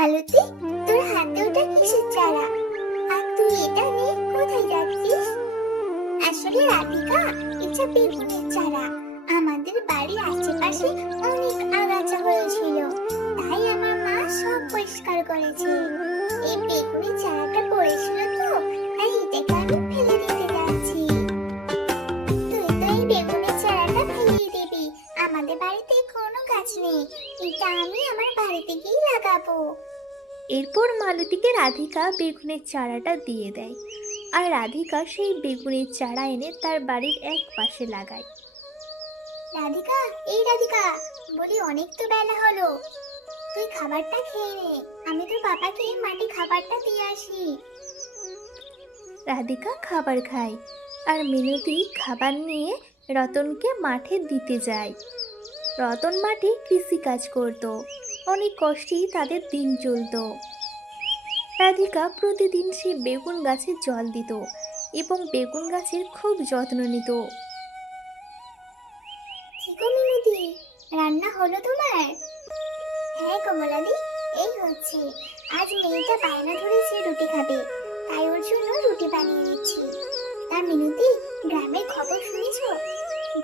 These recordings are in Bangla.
মালতী, তোর হাতে ওটা কিসের চারা? আর তুই এটা নিয়ে কোথায় যাচ্ছিস? আসলে রাধিকা, এটা বেগুনের চারা। আমাদের বাড়ির আশেপাশে অনেক আগাছা হয়েছিল, তাই আমার মা সব পরিষ্কার করেছে। এই বেগুনের চারাটা পড়েছিল তো, তাই এটাকে আমি ফেলে দিতে যাচ্ছি। তুই তো এই বেগুনের চারাটা ফেলিয়ে দিবি। আমাদের বাড়িতে কোনো গাছ নেই, এটা আমি আমার বাড়িতে গিয়ে লাগাবো। এরপর মালতীকে রাধিকা বেগুনের চারাটা দিয়ে দেয়, আর রাধিকা সেই বেগুনের চারা এনে তার বাড়ির এক পাশে লাগায়। রাধিকা, এই রাধিকা, বলি অনেক তো বেলা হলো, তুই খাবারটা খেয়ে নে। আমি তোর বাবাকে মাটি খাবারটা দিয়ে আসি। রাধিকা খাবার খায়, আর মিনতি খাবার নিয়ে রতনকে মাঠে দিতে যায়। রতন মাঠে কৃষি কাজ করত, অনেক কষ্টেই তাদের দিন চলত। রাধিকা প্রতিদিন সে বেগুন গাছে জল দিত এবং বেগুন গাছের খুব যত্ন নিত। কি গো মিনতি, রান্না হলো তোমার? হ্যাঁ কমলাদি, এই হচ্ছে। আজ মেয়েটা বায়না ধরেছে রুটি খাবে, তাই ওর জন্য রুটি বানিয়ে দিচ্ছি। তা মিনতি, গ্রামের খবর শুনেছো?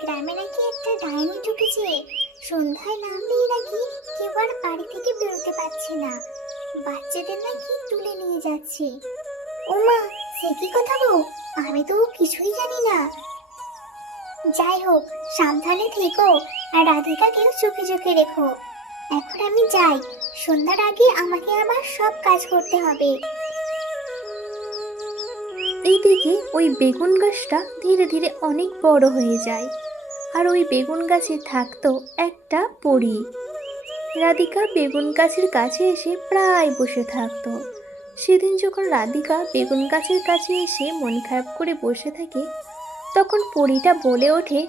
গ্রামে নাকি একটা ডাইনি ঢুকেছে। সন্ধ্যায় নামলেই নাকি কেউ আর বাড়ি থেকে বেরোতে পারছে না, বাচ্চাদের নাকি তুলে নিয়ে যাচ্ছে। ওমা, সে কি কথা গো, আমি তো কিছুই জানি না। যাই হোক, সাবধানে থেকো, আর রাধিকাকেও চোখে চোখে রেখো। এখন আমি যাই, সন্ধ্যার আগে আমাকে আবার সব কাজ করতে হবে। এইদিকে ওই বেগুন গাছটা ধীরে ধীরে অনেক বড় হয়ে যায়, আর ওই বেগুন গাছে থাকতো একটা পরী। রাধিকা বেগুন গাছের কাছে এসে প্রায় বসে থাকতো। সেদিন যখন রাধিকা বেগুন গাছের কাছে এসে মন খারাপ করে বসে থাকে, তখন পরীটা বলে ওঠে।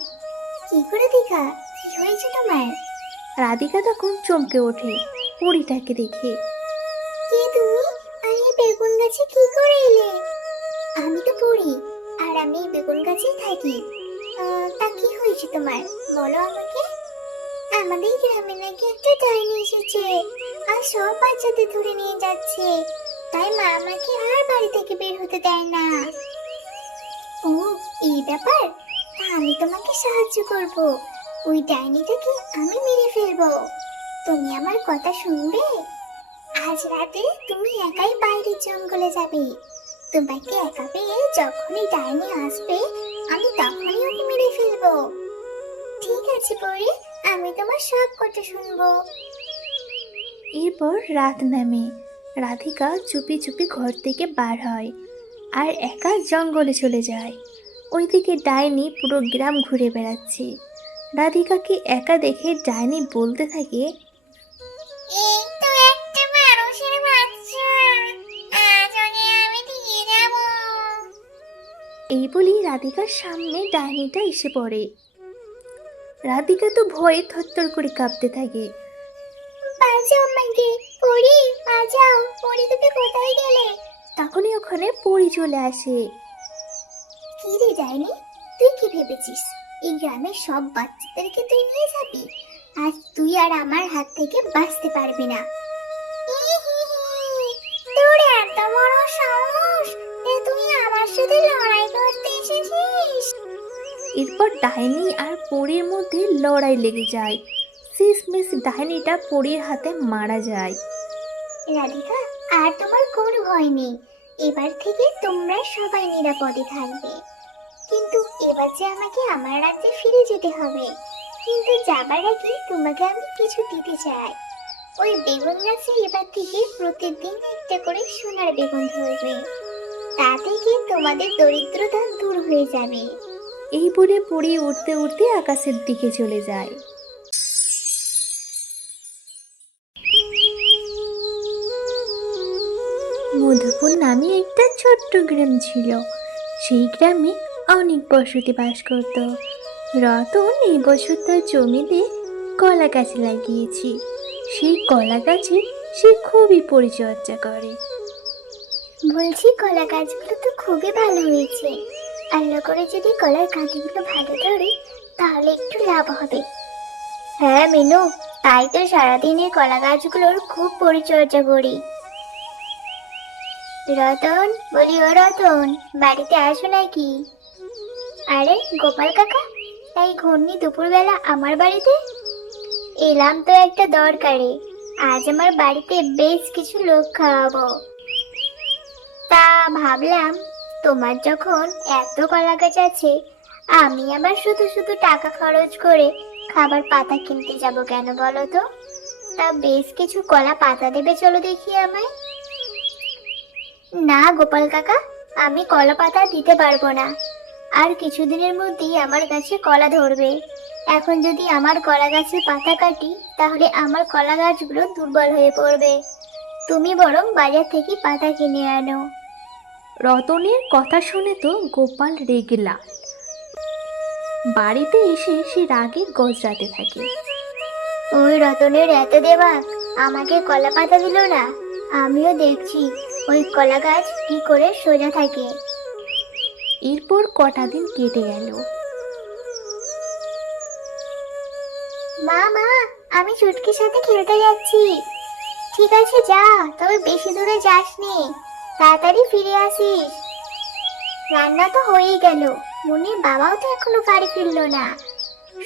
কি করে দেখা, কি হয়েছে তোমার? রাধিকা তখন চমকে ওঠে পরীটাকে দেখে। কে তুমি? আর এই বেগুন গাছে কি করে এলে? আমি তো পড়ি, আর আমি এই বেগুন গাছেই থাকি। তা কি হয়েছে তোমার, বলো আমাকে। আমাদের গ্রামে নাকি একটা ডাইনি এসেছে, আর সব বাচ্চাদের ধরে নিয়ে যাচ্ছে, তাই মা আমাকে আর বাড়ি থেকে বের হতে দেয় না। ও, এই ব্যাপার? তা আমি তোমাকে সাহায্য করব। ওই ডাইনিটাকে আমি মেরে ফেলবো। তুমি আমার কথা শুনবে? আজ রাতে তুমি একাই বাইরের জঙ্গলে যাবে। তোমাকে একা পেয়ে যখনই ডাইনি আসবে, আমি তখনই ওকে মেরে ফেলবো। ঠিক আছে পরি, আমি তোমার সব কথা শুনবো। এরপর রাত নামে। রাধিকা চুপি চুপি ঘর থেকে বার হয় আর একা জঙ্গলে চলে যায়। ওইদিকে ডাইনি পুরো গ্রাম ঘুরে বেড়াচ্ছে। রাধিকাকে একা দেখে ডাইনি বলতে থাকে, এই তো একটা মানুষের বাচ্চা, আজ ওকে আমি দিয়ে যাব। এই বলেই রাধিকার সামনে ডাইনিটা এসে পড়ে। রাধিকা তো ভয়ে থরথর করে কাঁপতে থাকে। বাঁচাও আমাকে, পরি বাঁচাও, পরি তুমি কোথায় গেলে? তখনই ওখানে পরি চলে আসে। কি রে ডাইনি, তুই কি ভেবেছিস এই গ্রামের সব বাচ্চাদেরকে তুই নিয়ে যাবি? আজ তুই আর আমার হাত থেকে বাঁচতে পারবি না। তোর এত বড় সাহস যে তুই আমার সাথে লড়াই করতে এসেছিস? এরপর ডাইনি আর পরীর মধ্যে লড়াই লেগে যায়। শেষমেশ ডাইনিটা পরীর হাতে মারা যায়। রাধিকা, আর তোমার কোনো ভয় নেই। এবার থেকে তোমরা সবাই নিরাপদে থাকবে। কিন্তু এবার যে আমাকে আমার রাজ্যে ফিরে যেতে হবে। কিন্তু যাবার আগে তোমাকে আমি কিছু দিতে চাই। ওই বেগুন গাছে এবার থেকে প্রতিদিন একটা করে সোনার বেগুন ধরবে। তা থেকে তোমাদের দরিদ্রতা দূর হয়ে যাবে। এই বলে পরী উঠতে উঠতে আকাশের দিকে চলে যায়। মধুপুর নামে একটা ছোট্ট গ্রাম ছিল। সেই গ্রামে অনেক বসতি বাস করত। রতন এই বছর তার জমিতে কলা গাছ লাগিয়েছে। সেই কলা গাছে সে খুবই পরিচর্যা করে। বলছি, কলা গাছগুলো তো খুবই ভালো হয়েছে। আল্লাহ করে যদি কলার কাঁদিগুলো ভালো ধরে, তাহলে একটু লাভ হবে। হ্যাঁ মিনু, তাই তো সারাদিনে কলা গাছগুলোর খুব পরিচর্যা করি। রতন, বলি ও রতন, বাড়িতে আসো নাকি? আরে গোপাল কাকা, তাই ঘূর্ণি দুপুরবেলা আমার বাড়িতে? এলাম তো একটা দরকারে। আজ আমার বাড়িতে বেশ কিছু লোক খাওয়াবো। তা ভাবলাম, তোমার যখন এত কলা গাছ আছে, আমি আবার শুধু শুধু টাকা খরচ করে খাবার পাতা কিনতে যাব কেন বলো তো? তা বেশ কিছু কলা পাতা দেবে, চলো দেখি আমায়। না গোপাল কাকা, আমি কলা পাতা দিতে পারবো না। আর কিছুদিনের মধ্যেই আমার গাছে কলা ধরবে। এখন যদি আমার কলা গাছের পাতা কাটি, তাহলে আমার কলা গাছগুলো দুর্বল হয়ে পড়বে। তুমি বরং বাজার থেকে পাতা কিনে আনো। রতনের কথা শুনে তো গোপাল রেগে লাল। বাড়িতে এসে সে রাগে গজরাতে থাকে। ওই রতনের এত দেবাক আমাকে কলা পাতা দিল না। আমিও দেখছি ওই কলা গাছ কি করে সোজা থাকে। এরপর কটা দিন কেটে গেল। মা মা, আমি চুটকির সাথে খেলতে যাচ্ছি। ঠিক আছে যা, তবে বেশি দূরে যাসনি, তাড়াতাড়ি ফিরে আসিস। রান্না তো হয়েই গেল, মুনির বাবাও তো এখনো বাড়ি ফিরলো না।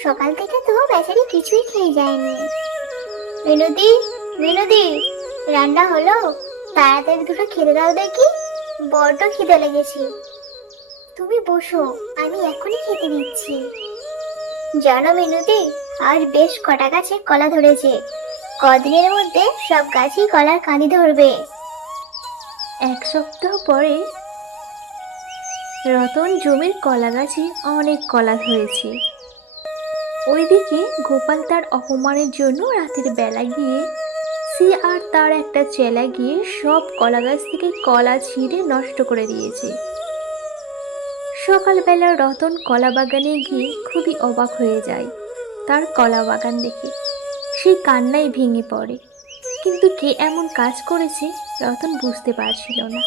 সকাল থেকে তো বেচারি কিছুই খেয়ে যায়নি। মিনতি, মিনতি, রান্না হলো? তাড়াতাড়ি দুটো খেতে দাও দেখি, বড্ড খিদে লেগেছে। তুমি বসো, আমি এখনই খেতে দিচ্ছি। জানো মিনতি, আজ বেশ কটা গাছে কলা ধরেছে। কদিনের মধ্যে সব গাছই কলার কাঁদি ধরবে। এক সপ্তাহ পরে রতন জমির কলা গাছে অনেক কলা ধরেছে। ওইদিকে গোপাল তার অপমানের জন্য রাতের বেলা গিয়ে সে আর তার একটা চেলা গিয়ে সব কলা গাছ থেকে কলা ছিঁড়ে নষ্ট করে দিয়েছে। সকালবেলা রতন কলা বাগানে গিয়ে খুবই অবাক হয়ে যায় তার কলা বাগান দেখে। সে কান্নায় ভেঙে পড়ে, কিন্তু কে এমন কাজ করেছে রতন বুঝতে পারছিল না।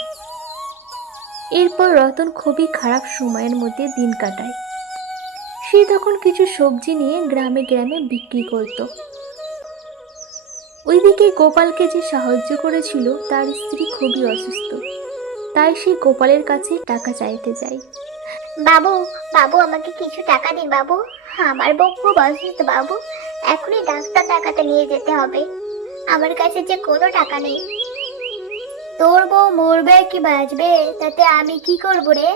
এরপর রতন খুবই খারাপ সময়ের মধ্যে দিন কাটায়। সে তখন কিছু সবজি নিয়ে গ্রামে গ্রামে বিক্রি করত। ওইদিকে গোপালকে যে সাহায্য করেছিল তার স্ত্রী খুবই অসুস্থ, তাই সে গোপালের কাছে টাকা চাইতে যায়। বাবু, বাবু আমাকে কিছু টাকা দিন বাবু, আমার বউ খুব অসুস্থ বাবু, এখনই ডাক্তার দেখাতে নিয়ে যেতে হবে। আমার কাছে যে কোনো টাকা নেই। তোর বউ মরবে কি বাঁচবে তাতে আমি কি করবো রে?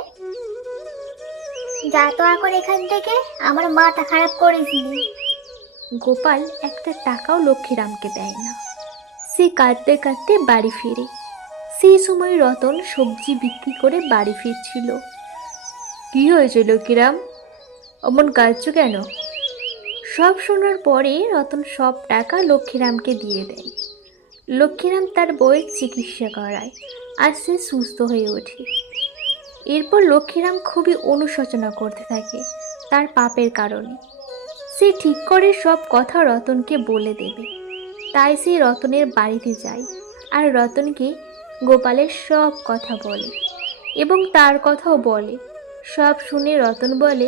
যা তো এখন এখান থেকে, আমার মাথা খারাপ করেছিলি। গোপাল একটা টাকাও লক্ষ্মীরামকে দেয় না। সে কাঁদতে কাঁদতে বাড়ি ফিরে। সেই সময় রতন সবজি বিক্রি করে বাড়ি ফিরছিল। কি হয়েছে লক্ষ্মীরাম, অমন কাঁদছো কেন? সব শোনার পরে রতন সব টাকা লক্ষ্মীরামকে দিয়ে দেয়। লক্ষ্মীরাম তার বউয়ের চিকিৎসা করায় আর সে সুস্থ হয়ে ওঠে। এরপর লক্ষ্মীরাম খুবই অনুশোচনা করতে থাকে তার পাপের কারণে। সে ঠিক করে সব কথা রতনকে বলে দেবে। তাই সে রতনের বাড়িতে যায় আর রতনকে গোপালের সব কথা বলে এবং তার কথাও বলে। সব শুনে রতন বলে,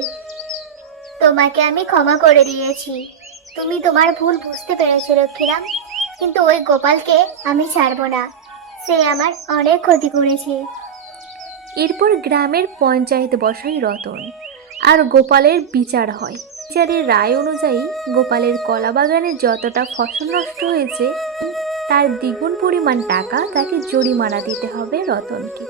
তোমাকে আমি ক্ষমা করে দিয়েছি। তুমি তোমার ভুল বুঝতে পেরেছো লক্ষ্মীরাম, কিন্তু ওই গোপালকে আমি ছাড়বো না। সে আমার অনেক ক্ষতি করেছে। এরপর গ্রামের পঞ্চায়েত বসায় রতন আর গোপালের বিচার হয়। বিচারের রায় অনুযায়ী গোপালের কলা বাগানে যতটা ফসল নষ্ট হয়েছে তার দ্বিগুণ পরিমাণ টাকা তাকে জরিমানা দিতে হবে রতনকে।